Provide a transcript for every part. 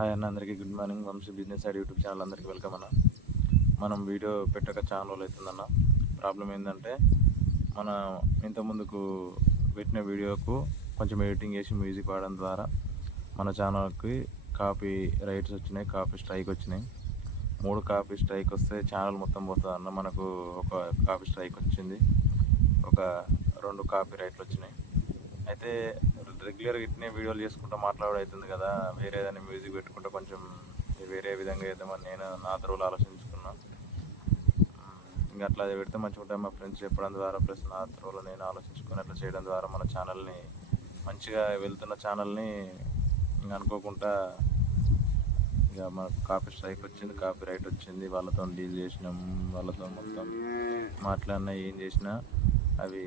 Hi అన్న, అందరికీ good morning. Vamshi business side YouTube channel అందరికీ వెల్కమ్ అన్న. మనం వీడియో పెట్టక చాలా రోజులు అవుతుందన్న. ప్రాబ్లం ఏంటంటే మన ఇంతకుముందుకు పెట్టిన వీడియోకు కొంచెం ఎడిటింగ్ చేసి మ్యూజిక్ వాడడం ద్వారా మన ఛానల్కి కాపీ రైట్స్ వచ్చినాయి, కాపీ స్ట్రైక్ వచ్చినాయి. 3 కాపీ స్ట్రైక్ వస్తే ఛానల్ మొత్తం పోతుంది అన్న. మనకు ఒక కాపీ స్ట్రైక్ వచ్చింది, ఒక 2 కాపీ రైట్లు వచ్చినాయి. అయితే రెగ్యులర్గా ఇట్నే వీడియోలు చేసుకుంటూ మాట్లాడవుతుంది కదా, వేరే ఏదైనా మ్యూజిక్ పెట్టుకుంటూ కొంచెం వేరే విధంగా చేద్దామని నేను నా త్రోలు ఆలోచించుకున్నాను. ఇంకా అట్లా పెడితే మంచిగా ఉంటుంది మా ఫ్రెండ్స్ చెప్పడం ద్వారా, ప్లస్ నా త్రోలో నేను ఆలోచించుకొని అట్లా చేయడం ద్వారా మన ఛానల్ని మంచిగా వెళ్తున్న ఛానల్ని ఇంకా అనుకోకుండా ఇక మనకు కాపీ స్ట్రైక్ వచ్చింది, కాపీ రైట్ వచ్చింది. వాళ్ళతో డీల్ చేసినాం, వాళ్ళతో మొత్తం మాట్లాడినా ఏం చేసినా అవి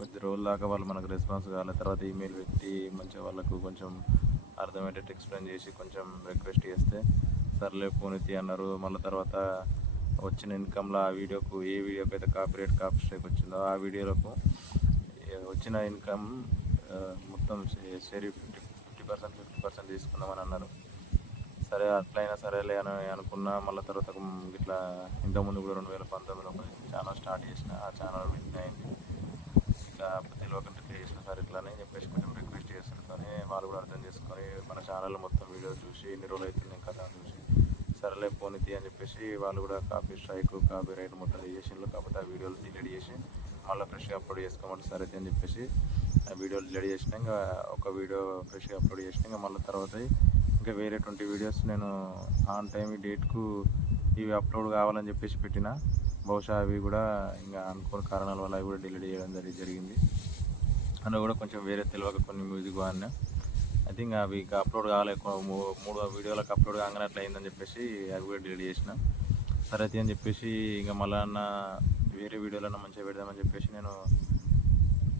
కొద్ది రోజుల దాకా వాళ్ళు మనకు రెస్పాన్స్ కావాలి. తర్వాత ఈమెయిల్ పెట్టి మంచిగా వాళ్ళకు కొంచెం అర్థమయ్యేటట్టు ఎక్స్ప్లెయిన్ చేసి కొంచెం రిక్వెస్ట్ చేస్తే సర్లే పోనీతి అన్నారు. మళ్ళీ తర్వాత వచ్చిన ఇన్కమ్లో ఆ వీడియోకు, ఏ వీడియోకి అయితే కాపీ రైట్ కాపీ స్ట్రైక్ వచ్చిందో ఆ వీడియోలకు వచ్చిన ఇన్కమ్ మొత్తం షేర్ 50% 50% తీసుకుందామని అన్నారు. సరే అట్లయినా సరేలే అని అనుకున్నా. మళ్ళీ తర్వాత ఇట్లా ఇంతకుముందు కూడా 2019లో ఛానల్ స్టార్ట్ చేసిన, ఆ ఛానల్ విన్ అయింది. ఇట్లా తెలియకుండా ఇట్లా చేసిన సార్ ఇట్లా అని చెప్పేసి కొంచెం రిక్వెస్ట్ చేస్తుందని వాళ్ళు కూడా అర్థం చేసుకొని మన ఛానల్ మొత్తం వీడియో చూసి ఎన్ని రోజులు అవుతుంది కదా అని చూసి సరేలే పోనీతి అని చెప్పేసి వాళ్ళు కూడా కాపీ స్ట్రైక్ కాపీ రైట్ మొత్తం చేసిండ్రు. కాకపోతే ఆ వీడియోలు డిలీట్ చేసి మళ్ళీ ఫ్రెష్గా అప్లోడ్ చేసుకోమంటే సరే అని చెప్పేసి ఆ వీడియోలు డిలీట్ చేసిన. ఇంకా ఒక వీడియో ఫ్రెష్గా అప్లోడ్ చేసిన. ఇంకా మళ్ళీ తర్వాత ఇంకా వేరే 20 వీడియోస్ నేను ఆన్ టైం ఈ డేట్కు ఇవి అప్లోడ్ కావాలని చెప్పేసి పెట్టిన. బహుశా అవి కూడా ఇంకా అనుకోని కారణాల వల్ల అవి కూడా డిలీట్ చేయడం జరిగింది. అందులో కూడా కొంచెం వేరే తెలియక కొన్ని మ్యూజిక్ వాడినా. అయితే ఇంకా అవి ఇంకా అప్లోడ్ కావాలి, 3 వీడియోలకు అప్లోడ్ కాగానే అట్లా అయిందని చెప్పేసి అవి కూడా డిలీట్ చేసిన. సరే అయితే అని చెప్పేసి ఇంకా మళ్ళా వేరే వీడియోలన్నా మంచిగా పెడదామని చెప్పేసి నేను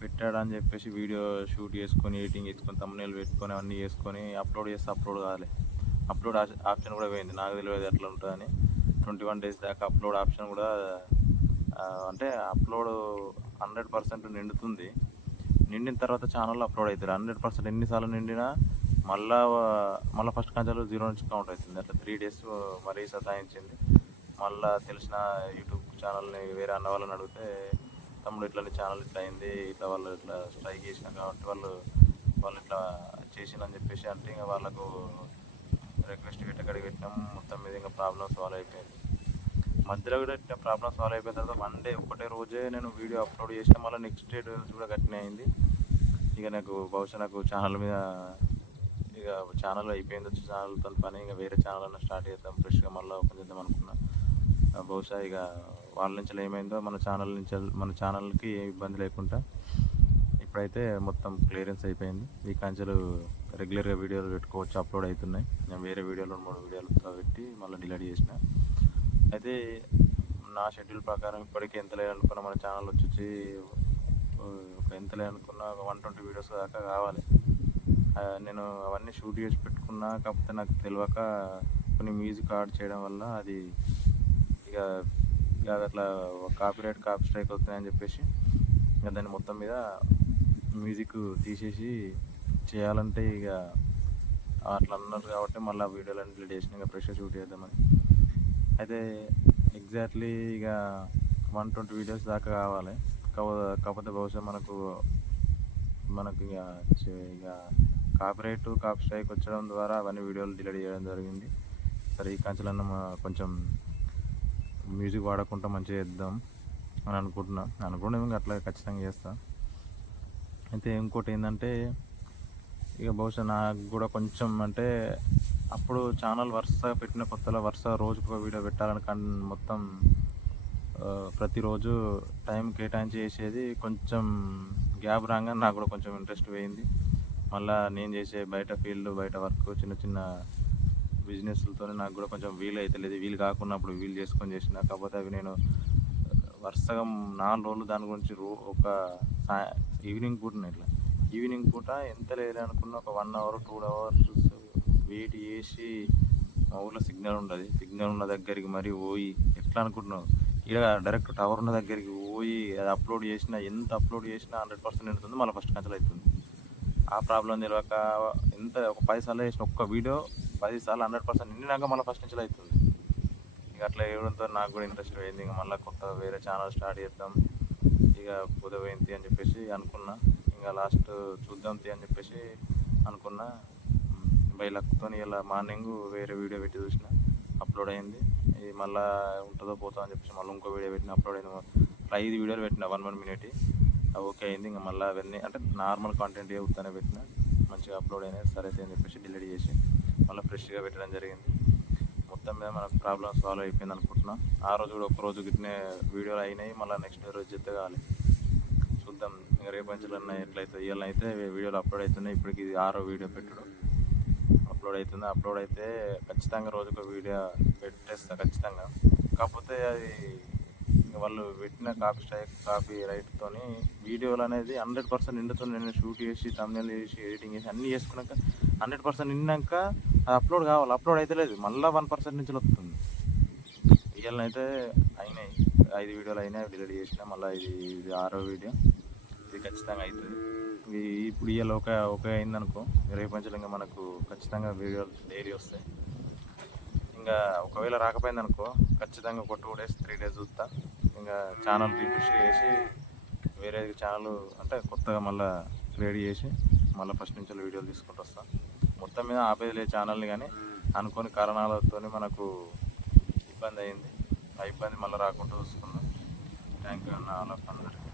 పెట్టాడని చెప్పేసి వీడియో షూట్ చేసుకొని ఎడిటింగ్ చేసుకొని థంబ్నెయిల్ పెట్టుకొని అవన్నీ చేసుకొని అప్లోడ్ చేస్తే అప్లోడ్ కావాలి. అప్లోడ్ ఆప్షన్ కూడా పోయింది. నాకు తెలియదు ఎట్లా ఉంటుందని. 21 డేస్ దాకా అప్లోడ్ ఆప్షన్ కూడా అంటే అప్లోడ్ 100% నిండుతుంది. నిండిన తర్వాత ఛానల్లో అప్లోడ్ అవుతుంది 100%. ఎన్నిసార్లు నిండినా మళ్ళీ ఫస్ట్ కంచాలు 0 నుంచి కౌంట్ అవుతుంది. అట్లా 3 డేస్ మరీ సతాయించింది. మళ్ళీ తెలిసిన యూట్యూబ్ ఛానల్ని వేరే అన్న వాళ్ళని అడిగితే తమ్ముడు ఇట్లా ఛానల్ ఇట్లా అయింది, ఇట్లా వాళ్ళు ఇట్లా స్ట్రైక్ చేసినా కాబట్టి వాళ్ళు ఇట్లా చేసినని చెప్పేసి అంటే ఇంకా వాళ్ళకు రిక్వెస్ట్ పెట్టకడికి పెట్టినాం. మొత్తం మీద ఇంకా ప్రాబ్లమ్ సాల్వ్ అయిపోయింది. మధ్యలో కూడా ఇట్లా ప్రాబ్లమ్ సాల్వ్ అయిపోయిన తర్వాత 1 డే ఒకటే రోజే నేను వీడియో అప్లోడ్ చేసిన. మళ్ళీ నెక్స్ట్ డే కూడా గట్టినే అయింది. ఇక నాకు బహుశా నాకు ఛానల్ మీద ఇక ఛానల్ అయిపోయింది, ఛానల్తో పని. ఇక వేరే ఛానల్ అన్న స్టార్ట్ చేద్దాం, ఫ్రెష్గా మళ్ళీ ఓపెన్ చేద్దాం అనుకున్నా. బహుశా ఇక వాళ్ళ నుంచి ఏమైందో మన ఛానల్కి ఏ ఇబ్బంది లేకుండా ఇప్పుడైతే మొత్తం క్లియరెన్స్ అయిపోయింది. ఈ కంచెలు రెగ్యులర్గా వీడియోలు పెట్టుకోవచ్చు, అప్లోడ్ అవుతున్నాయి. నేను వేరే వీడియోలు 2-3 వీడియోలతో పెట్టి మళ్ళీ డిలీట్ చేసిన. అయితే నా షెడ్యూల్ ప్రకారం ఇప్పటికీ ఎంత లేదనుకున్నా మన ఛానల్ వచ్చి ఎంత లేదనుకున్నా 120 వీడియోస్ దాకా కావాలి. నేను అవన్నీ షూట్ చేసి పెట్టుకున్నా. కాకపోతే నాకు తెలియక కొన్ని మ్యూజిక్ యాడ్ చేయడం వల్ల అది ఇక అట్లా కాపీ రైట్ కాపీ స్ట్రైక్ వస్తున్నాయని చెప్పేసి ఇక దాన్ని మొత్తం మీద మ్యూజిక్ తీసేసి చేయాలంటే ఇక అట్లా అన్నారు కాబట్టి మళ్ళీ ఆ వీడియోలన్నీ డిలీట్ చేసిన. ఇక ఫ్రెష్గా షూట్ చేద్దామని. అయితే ఎగ్జాక్ట్లీ ఇక 120 వీడియోస్ దాకా కావాలి. కాకపోతే బహుశా మనకు ఇక కాపీ రైట్ కాపీ స్ట్రైక్ వచ్చడం ద్వారా అవన్నీ వీడియోలు డిలీట్ చేయడం జరిగింది. సరే ఈ కంచెలన్నా కొంచెం మ్యూజిక్ వాడకుండా మంచిగా చేద్దాం అని అనుకుంటున్నాం. ఇంకా అట్లా ఖచ్చితంగా చేస్తా. అయితే ఇంకోటి ఏంటంటే ఇక బహుశా నాకు కూడా కొంచెం అంటే అప్పుడు ఛానల్ వరుసగా పెట్టిన కొత్తలో రోజుకు ఒక వీడియో పెట్టాలని మొత్తం ప్రతిరోజు టైం కేటాయించి చేసేది. కొంచెం గ్యాప్ రాగానే నాకు కూడా కొంచెం ఇంట్రెస్ట్ పోయింది. మళ్ళీ నేను చేసే బయట ఫీల్డ్ బయట వర్క్ చిన్న చిన్న బిజినెస్లతో నాకు కూడా కొంచెం వీలు కాకున్నప్పుడు వీలు చేసుకొని చేసిన. కాకపోతే అవి నేను వరుసగా 4 రోజులు దాని గురించి ఒక ఈవినింగ్ పూట ఎంత లేదనుకున్నా ఒక 1 అవర్ 2 అవర్స్ వెయిట్ చేసి మా ఊళ్ళో సిగ్నల్ ఉంటుంది. సిగ్నల్ ఉన్న దగ్గరికి మరి పోయి ఎట్లా అనుకుంటున్నావు, ఇక్కడ డైరెక్ట్ టవర్ ఉన్న దగ్గరికి పోయి అది అప్లోడ్ చేసినా ఎంత అప్లోడ్ చేసినా 100% ఉంటుంది. మళ్ళీ ఫస్ట్ కంచెలు అవుతుంది. ఆ ప్రాబ్లం తెలియక ఎంత ఒక 10 సార్లు చేసిన ఒక్క వీడియో 10 సార్లు 100% నిండినాక మళ్ళీ ఫస్ట్ నుంచి అవుతుంది. ఇక అట్లా వేయడంతో నాకు కూడా ఇంట్రెస్ట్ పోయింది. ఇక మళ్ళీ కొత్త వేరే ఛానల్ స్టార్ట్ చేద్దాం ఇక కుదవేంతి అని చెప్పేసి అనుకున్నా. ఇంకా లాస్ట్ చూద్దాం అని చెప్పేసి అనుకున్నా. బై లక్తో ఇలా మార్నింగ్ వేరే వీడియో పెట్టి చూసిన, అప్లోడ్ అయింది. ఇది మళ్ళీ ఉంటుందో పోతుందో అని చెప్పేసి మళ్ళీ ఇంకో వీడియో పెట్టిన, అప్లోడ్ అయింది. 5 వీడియోలు పెట్టిన 1 minute. ఓకే అయింది. ఇంకా మళ్ళీ అవన్నీ అంటే నార్మల్ కంటెంట్ ఉత్తనే పెట్టిన, మంచిగా అప్లోడ్ అయినాయి. సరే అని చెప్పేసి డిలీట్ చేసి మళ్ళీ ఫ్రెష్గా పెట్టడం జరిగింది. మొత్తం మీద మనకు ప్రాబ్లమ్ సాల్వ్ అయిపోయింది అనుకుంటున్నా. ఆ రోజు కూడా ఒక్కరోజు గిట్నే వీడియోలు అయినాయి. మళ్ళీ నెక్స్ట్ రోజు చెత్త కావాలి. చూద్దాం ఇంకా రేపు అంచెలన్నా ఎట్లయితే ఇవాళ అయితే వీడియోలు అప్లోడ్ అవుతున్నాయి. ఇప్పటికి ఇది 6వ వీడియో పెట్టడం అప్లోడ్ అవుతుంది. అప్లోడ్ అయితే ఖచ్చితంగా రోజుకు వీడియో పెట్టేస్తా ఖచ్చితంగా. కాకపోతే అది వాళ్ళు పెట్టిన కాపీ రైట్తో వీడియోలు అనేది 100% నిండుతుంది. నేను షూట్ చేసి thumbnail చేసి ఎడిటింగ్ చేసి అన్నీ చేసుకున్నాక 100% నిండినాక అది అప్లోడ్ కావాలి. అప్లోడ్ అయితే లేదు, మళ్ళీ 1% నుంచి వస్తుంది. ఇవాళనైతే అయినాయి 5 వీడియోలు అయినాయి, డిలీట్ చేసిన. మళ్ళీ ఇది 6వ వీడియో. ఇది ఖచ్చితంగా అవుతుంది. ఇప్పుడు ఇవాళ ఒక అయిందనుకో, రేపు నుంచి ఇంకా మనకు ఖచ్చితంగా వీడియోలు డైలీ వస్తాయి. ఇంకా ఒకవేళ రాకపోయిందనుకో ఖచ్చితంగా ఒక 2 days 3 days చూస్తా. ఇంకా ఛానల్ రీఫ్రెష్ చేసి వేరే ఛానల్ అంటే కొత్తగా మళ్ళీ క్రియేట్ చేసి మళ్ళీ ఫస్ట్ నుంచి వీడియోలు తీసుకుంటూ వస్తాను. మొత్తం మీద ఆపేది లేదు ఛానల్ని, కానీ అనుకోని కారణాలతో మనకు ఇబ్బంది అయింది. ఆ ఇబ్బంది మళ్ళీ రాకుండా చూసుకుందాం. థ్యాంక్ యూ అన్న, ఆల్ ఆఫ్ అందరికీ.